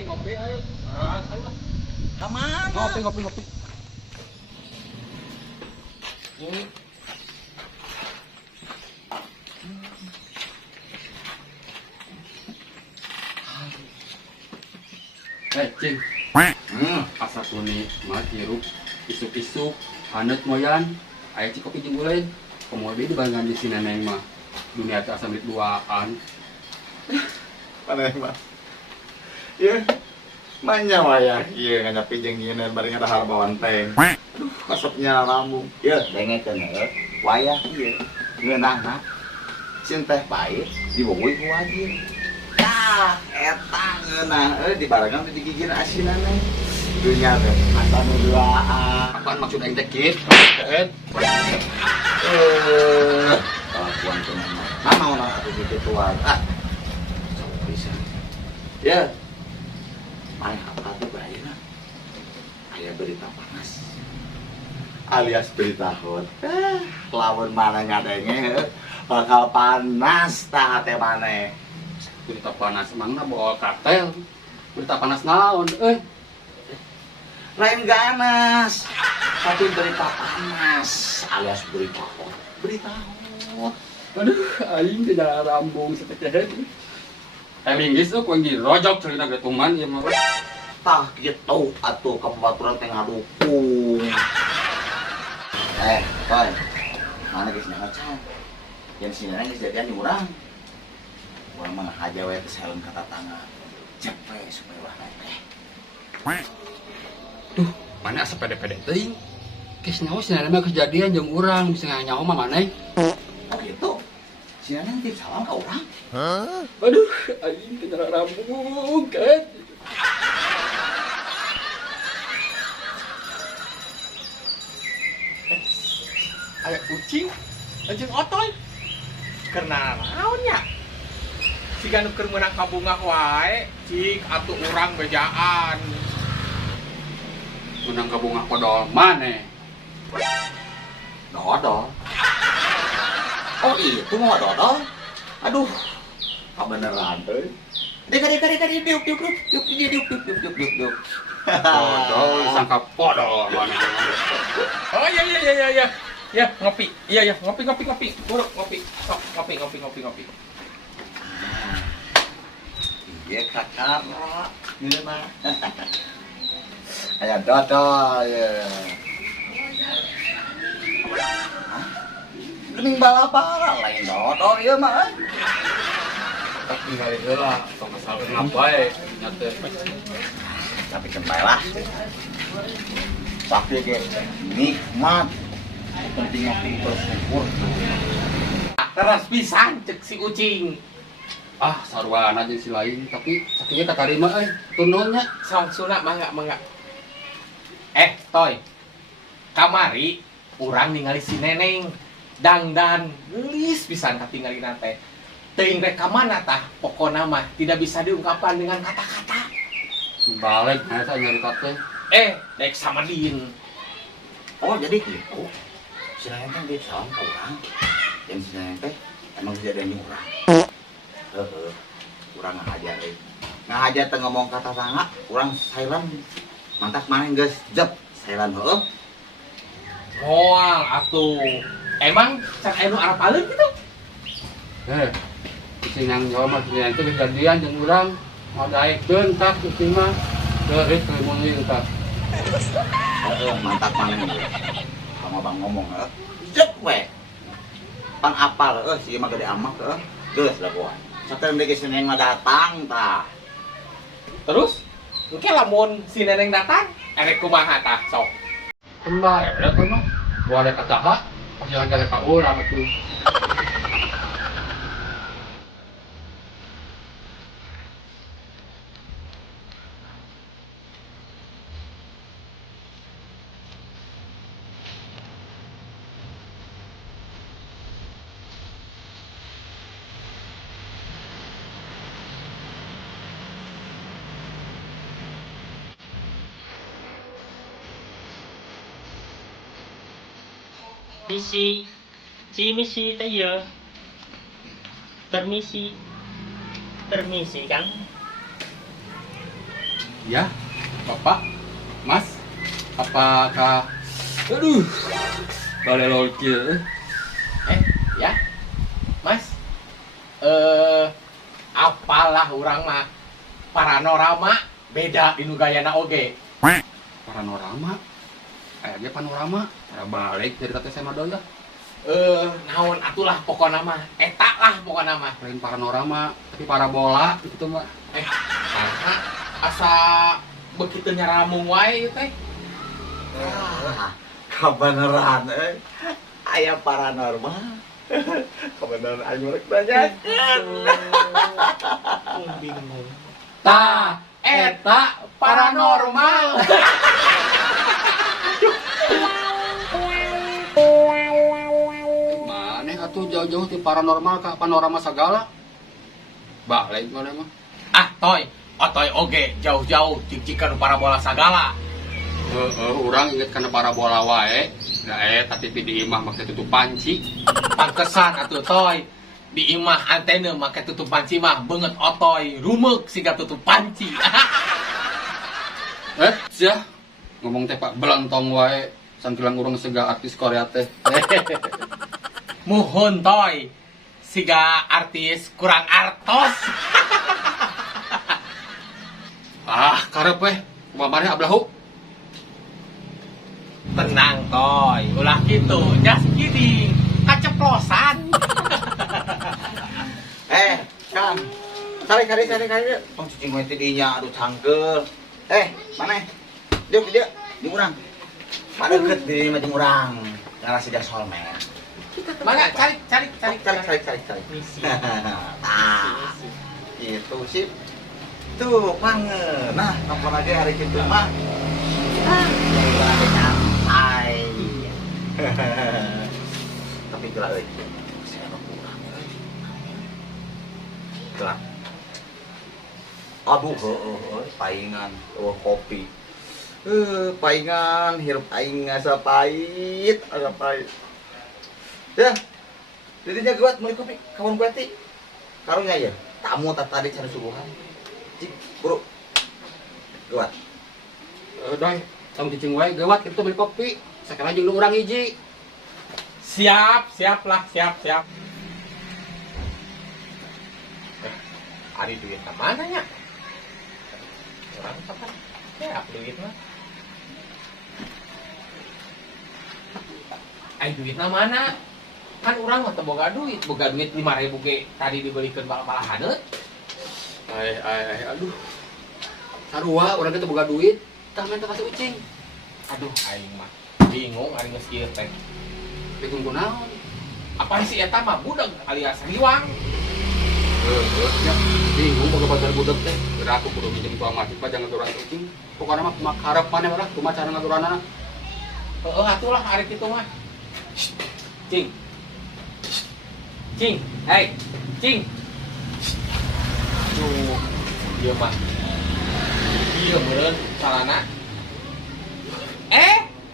ngopi ayo. Ayo. Kemana? Ngopi. Cing. Asa kuning, mah hirup, isuk-isuk, hanet moyan, aya cikopi jeung ulin. Komo deui dibarengan di si neneng mah. Dunia teh asa milik duaan. Mana mah? Iya, manya wayah. Iya, nganyapi jeung ieu nen bari ngadahar bawanteng. Aduh, asapnya lambung. Iya, dengekeun heuh. Wayah ieu. Ngeunahna cin teh pait dibogoy ku wajib. Tah, eta ngeunah dibarengan teh digigir asinana. Dunia teh asa nu duaan. Apaan maksud aing teh kieu? Kuan tenan mah. Mama orang atuh kitu tuan. Bisa. Ya. Main apa tuh bayeuna? Aya berita panas. Alias berita hot. Lawan mana ngadenge bakal panas tah teh maneh. Berita panas emangna bawa kartel. Berita panas naon Lain ganas. Tapi berita panas alias berita hot. Berita hot. Aduh, aing teh jalan rambung satekeheun. Linggis tuh kuing dirojok cerita getuman ieu mah. Tah gitu atuh kabaturan teh ngadukung. Boy. Mana geus ngacan? Yang sinana geus jadian di urang. Urang mah haja we teh helm ka tatangga. Cepet supaya ulah teh. Duh, mana asa pede-pede teuing. Geus nyaho sinana mah kejadian jeung urang, bisa nyaho mah maneh. Oh gitu. Sinana titip salam ka urang. Aduh, aing teh jalan rambung kan. Aya kucing, anjing otoy. Karena naonnya? Siga nu keur meunang ka bunga wae, cik atuh urang bejaan. Menang ka bunga kodol maneh. Dodol. Oh itu mau dodol? Aduh, kebeneran tuh. Dek. Kodol sangka podol maneh. Oh iya. Ya, ngopi. Iya, ngopi. Buruk ngopi. Sok, ngopi. Iya kakara. Ini mah. Aya dodol ya. Gening bala-bala lain dodol ieu mah. Tak tinggal heula, tong sampe ngapae nya teh. Tapi kembali lah. Sakti ge nikmat. Penting ngopi bersyukur. Teras pisan cek si ucing. Ah, sarwana jeung si lain, tapi sakinya katarima tununnya. Sangsuna mangga. Toy. Kamari urang ningali si Neneng dangdan gelis pisan katinggalina teh. Teuing rek ka mana tah? Pokona mah tidak bisa diungkapkan dengan kata-kata. Balik eta nyarita teh. Dek samadin. Oh jadi gitu. Si Neneng teh dia salam ka urang. Dan si Neneng teh emang kejadian urang. Urang ngahaja euy. Ngahaja teh ngomong kata tangga, urang silent. Mantas maneh geus jep silent heueuh. Moal atuh. Emang can aya nu arapaleun gitu? Sing nang nyawa mah itu kejadian jeung urang ngadaekeun tak kucing mah geus keumuning tak. Mantap maneh ieu. Sama Bang ngomong heueuh. Jep we. Pan apal heueuh si mah gede amak heueuh. Geus da gua. Sateun deui si Neneng mah datang tah. Terus engke lamun si Neneng datang, erek kumaha tah sok? Kembali ada tuh mah. Boleh kata jangan kata ka urang atuh. Misi teh ya. Permisi. Permisi, Kang. Ya, Bapak, Mas, apakah... Aduh, balik lolkil. Ya, Mas. Apalah orang mah paranorama beda di nugayana oge. Paranorama, kayaknya panorama. Para balik dari kata saya madoya. Naon atulah pokokna mah. Eta lah pokokna mah. Lain paranorama, tapi parabola gitu mbak. Karena asa begitu nyaramung wae teh. Kebeneran, aya paranormal. Kebeneran aing rek banyak. Bingung. Ta, Eta paranormal. Maneh atuh jauh-jauh ti paranormal ka panorama sagala. Balik mana mah. Toy, otoy oge jauh-jauh cicikan parabola sagala. Urang inget kana parabola wae. Tapi di imah make tutup panci. Pantesan atuh toy. Di imah antena make tutup panci mah beungeut otoy, rumeuk siga tutup panci. Sia ngomong teh Pak belantong wae sangkilang urang sega artis Korea teh. Muhun toy. Siga artis kurang artos. Karep weh. Kumaha ablahu. Tenang toy, ulah gitu, just kidding, kaceplosan. Kang. Kali. Tong cicing we tidinya aduh cangkel. Maneh? Dieu di urang. Padeukeut di mah jeung urang. Ngaras siga solmer. Mangga cari. Misi. Itu sip. Tuh, pange. Nah, kapan lagi hari kitu mah. Santai. Tapi gerak euy. Saya kurang euy. Gerak. Aduh, paingan, kopi. Paingan, hirup aing asa pahit. Ya. Didinya geuat meuli kopi, kawan gue ti. Karunya ya, tamu tadi cari subuhan. Cik, bro. Geuat. Doi, tong cicing wae gawat kitu beli kopi. Sakala jeung urang hiji. Siap. Ari duit ke mana nya? Orang kapan? Ya, duit mah. Duitna mana? Kan urang mah teu boga duit 5.000 ge tadi dibelikeun bal-bal hadeut. Aduh. Sarua urang teh boga duit, tah men teh kasih ucing. Aduh, aing mah bingung ari geus kieu teh. Bingung kunaon? Apa sih eta mah budak alias riwang? Ya, bingung boga pacar budak teh. Kira aku kudu minjem tua mati pa jangan ngaturan ucing. Pokona mah harap maneh lah kumaha cara ngaturanana. Atulah ari kitu mah. Cing. Hey, cing. Aduh, ieu mah. Ieu meureun salana.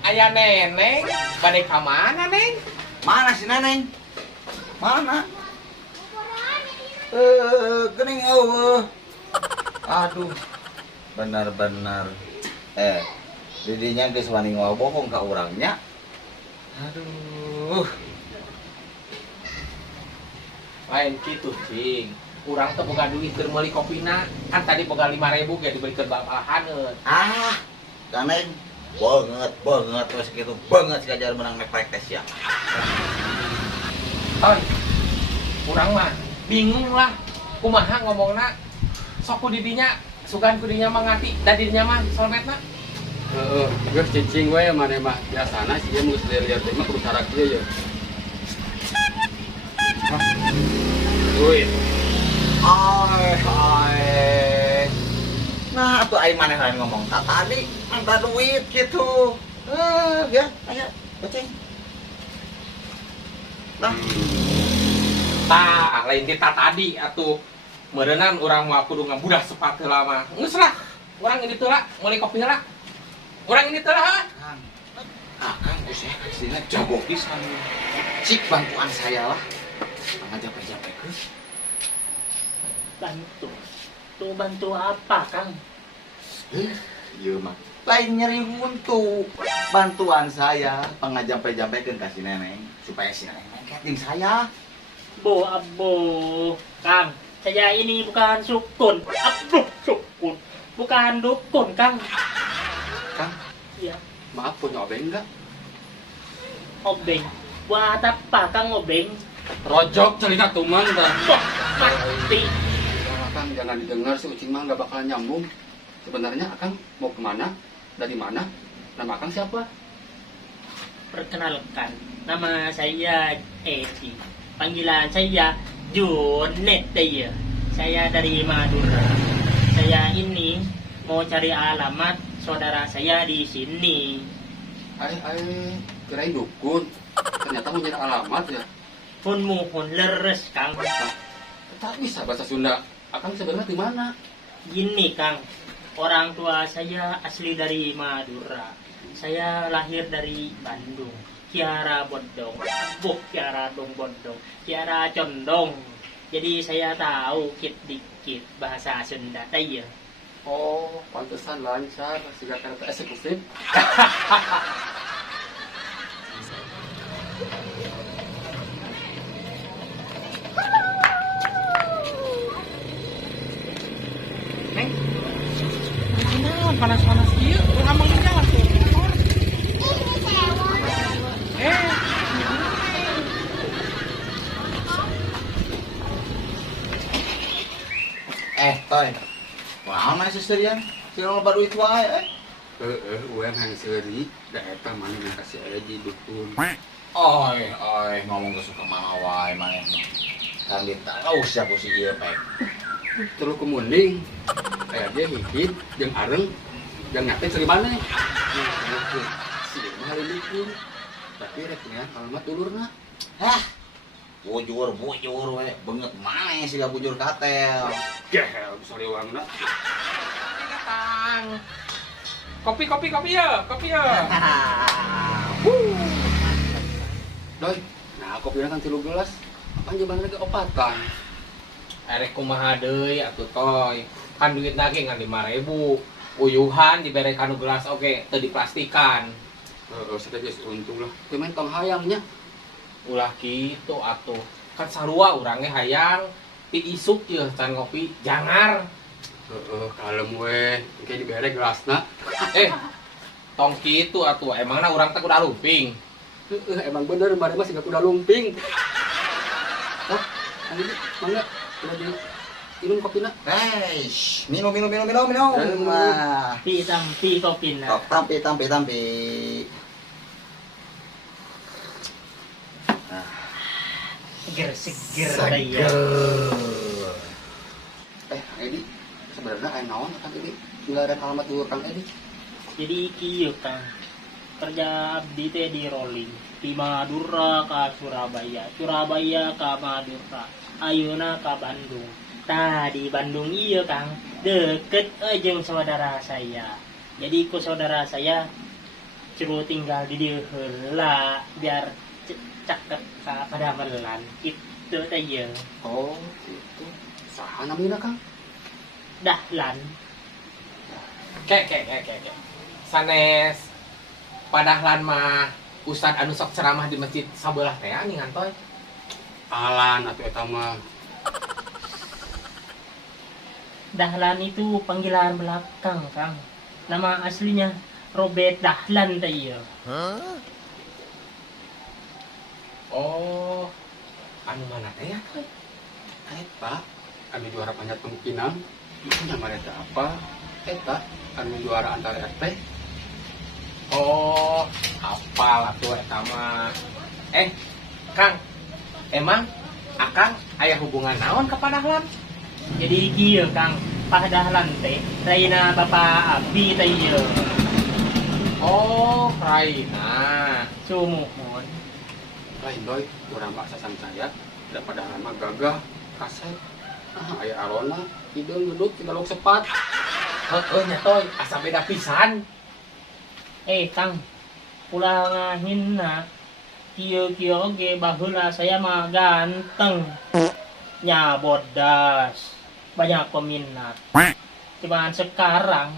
Aya neneng, bade ka mana, Neng? Mana si Neneng? Mana? Geuning eueuh. Aduh. Benar-benar. Didinya geus wani ngobong ka urangnya. Aduh. Lain kitu, cing. Urang teh boga duit keur meuli kopina. Kan tadi boga 5.000 ge dibelikeun bal-balahaneun. Ganeng. Banget terus gitu. Banget si Gajar menang nek tes ya. Toy. Urang mah bingung lah. Kumaha ngomongna? Sok ku didinya, sugan ku didinya mah ngati, da dirinya mah solmetna. Geus cicing we maneh mah biasana sih dia geus liar-liar teh mah kudu sarak ieu ya. Duit. Nah, atuh aing maneh lain ngomong tadi minta duit gitu. Ya, ayo, baceng. Nah, Lain kita tadi atuh meureunnan urang mah kudu ngabudah sepat heula mah. Geus lah, urang ini teh lah, meuli kopi heula. Urang ini teh lah. Kang Gus ya, sini jago pisan. Cik bantuan saya lah. Ngajak-ngajak Gus. Bantu. Tuh bantu apa, Kang? Iya mah. Lain nyeri untuk bantuan saya pengajampai-jampaikan kasih neneng supaya si neneng nengketing saya. Bo, abo, Kang. Saya ini bukan sukun. Aduh, sukun. Bukan dukun, Kang. Kang, Iya, maaf punya obeng nggak? obeng. Buat apa, Kang, obeng? Rojok celinga tuman dah. Wah, mati. Ya, Kang jangan didengar si Ucing mah nggak bakalan nyambung. Sebenarnya Akang mau kemana? Dari mana? Nama Akang siapa? Perkenalkan, nama saya Edi. Panggilan saya Junet ya. Saya dari Madura. Saya ini mau cari alamat saudara saya di sini. Kirain dukun. Ternyata mau nyari alamat ya. Pun mohon leres, Kang. Tak bisa bahasa Sunda. Akang sebenarnya di mana? Gini, Kang. Orang tua saya asli dari Madura. Saya lahir dari Bandung. Kiara Bodong. Kiara Dong Bodong. Kiara Condong. Jadi saya tahu dikit bahasa Sunda ya. Oh, pantesan lancar. Sehingga kata eksekutif. Neng, naon panas-panas ieu? Ulah mangga jalan tuh. Toy. Wah, mana seserian? Sira loba duit wae. Uang yang seri. Da eta mana yang kasih Edi dukun. Oi, ngomong ke suka mana wae mana. Kan ditahu siapa si ieu pek. Terus kemuning. Kayak dia hikit, jeung areng, jeung ngaten seri mana nih? Si dia mah hari dukun. Tapi reknya alamat ulurna. Hah? Bujur we, banget mana sih gak bujur katel. Gehel, sorry uangna. Kang. Kopi ya. Doi, nah kopinya kan 3 gelas. Apaan jaman lagi opatan? Arek kumaha deui atuh toy. Kan duit lagi ngan 5.000. Uyuhan dibere kanu gelas oge teu diplastikan. Saya geus untung lah. Teu main tong hayangnya. Ulah kitu atuh. Kan sarua urang ge hayang pi isuk ieu can ngopi jangar. Kalem we, engke dibere gelasna. Tong kitu atuh emangna urang teh kudu lumping. Emang bener, mari mah siga kuda lumping. Oh, ini mangga, coba di minum kopina. Minum. Ah. Tampi kopina. Tampi. Seger ya. Edi, sebenarnya aya naon Kang Edi? Ngelaran alamat dulu Kang Edi. Jadi kieu, Kang. Kerja abdi teh di rolling di Madura ka Surabaya ka Madura, ayeuna ka Bandung. Tah di Bandung ieu Kang, deket jeung saudara saya. Jadi ku saudara saya suruh tinggal di dieu heula biar caket ka Padamelan kitu teh ieu. Oh, gitu. Saha namina Kang? Dahlan. Kek. Sanes Padahlan mah Ustad anu sok ceramah di masjid sabelah teh nih ngantoy. Alan atuh eta mah. Dahlan itu panggilan belakang, Kang. Nama aslinya Robert Dahlan teh ieu. Oh, anu mana teh ya? Eta anu juara panjat pemungkinan. Nama eta apa? Eta anu juara antar RT. Oh, hafal atuh eta mah. Kang, emang Akang aya hubungan naon ka Padahlan? Jadi kieu Kang, Dahlan teh raina Bapak Abdi teh ieu. Oh, Raina. Sumuhun. Lain doi, urang bahasa saya da Padahlan mah gagah, kasep. Aya arona, hideung gedut tigalog sepat. Heuh nya toy, asa beda pisan. Kang, pulangahinna kieu oge baheula saya mah ganteng. Nya bodas, banyak peminat. Cuman sekarang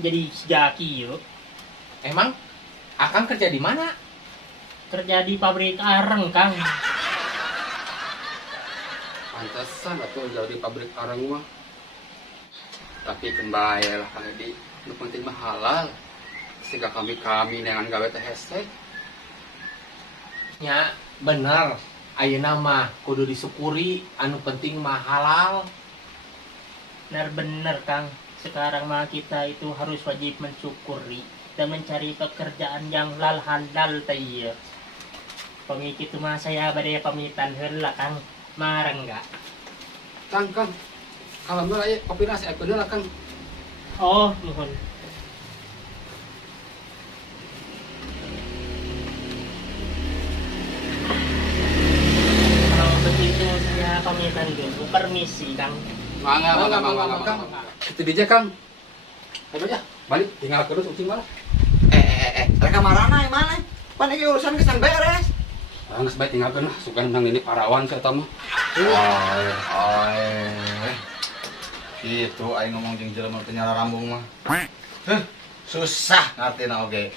jadi sejaki yuk. Emang Akang kerja di mana? Kerja di pabrik areng, Kang. Pantesan atau jauh di pabrik areng mah. Tapi kembali lah Kang Edi, nu penting mah halal. Sehingga kami dengan gawe teh hashtag. Ya, bener. Ayeuna mah kudu disyukuri, anu penting mah halal. Bener-bener, Kang. Sekarang mah kita itu harus wajib mensyukuri dan mencari pekerjaan yang halal teh ieu. Pengik itu mah saya bade pamitan heula, Kang. Mareng enggak? Kang, kalau mau aya kopi nasi aku lah Kang. Oh, mohon. Kalau begitu saya pamitan dulu. Permisi, Kang. Mangga Kang. Itu DJ Kang. Ayo ya, balik tinggal terus ucing malah. Mereka marana yang mana? Pan ini urusan kesan beres. Geus bae tinggalkeun lah, sugan nang ini parawan saya tahu mah. Itu aing ngomong jeung jelema teh nyala rambung mah. Susah ngartina oge.